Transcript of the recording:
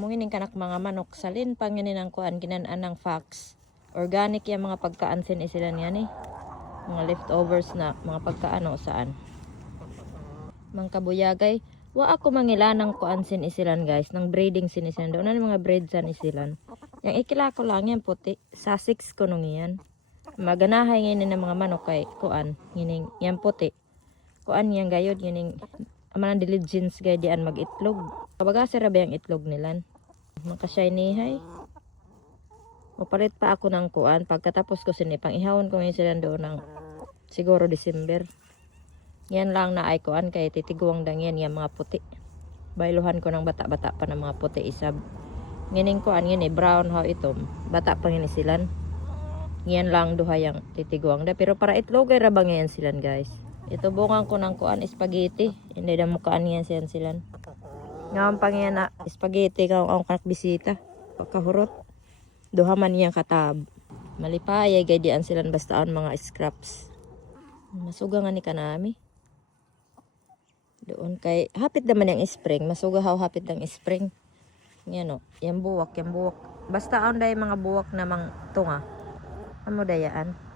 Among ining kanak mga manok salin panginin ang kuan ginanaan ng fox. Organic yung mga pagkaan sin sila niyan eh. Mga leftovers na mga pagkaano saan. Mga kabuyagay, wa ako mangila ng kuan sin isilan guys, ng breeding sin isilan. Doon na mga breed san isilan. Yang ikila ko lang yan puti, Sussex ko nung yan. Maganahay ngayon ng mga manok kay kuan, yining yan puti. Kuan yan gayod, yining amanan diligence gay dian mag-itlog. Kabaga sira ba yung itlog nilan? Maka-shiny hay. Mapalit pa ako ng kuan pagkatapos ko sinipang ihawon ko ngayon sila doon ng siguro December. Yan lang na ay kuan kay titiguang dang yan yung mga puti. Bailuhan ko ng bata-bata pa ng mga puti isab. Ngining kuan yun eh brown how ito. Bata pa ngini silan. Yan lang duha yang titiguang da pero para itlog ay rabang yan silan guys. Ito bungang ko ng kuan spaghetti. Hindi na mukaan yan silan. Ngawang pang yan na spaghetti ka ang kanak bisita. Pagkahurot. Duha man yang katab. Malipay ay gaydian silan bastaan mga scraps. Masuga nga ni kanami. Doon kay hapit naman yung spring, masuga how hapit ang spring. Yan o, yung buwak. Basta on day mga buwak na mang tunga. Amo dayaan.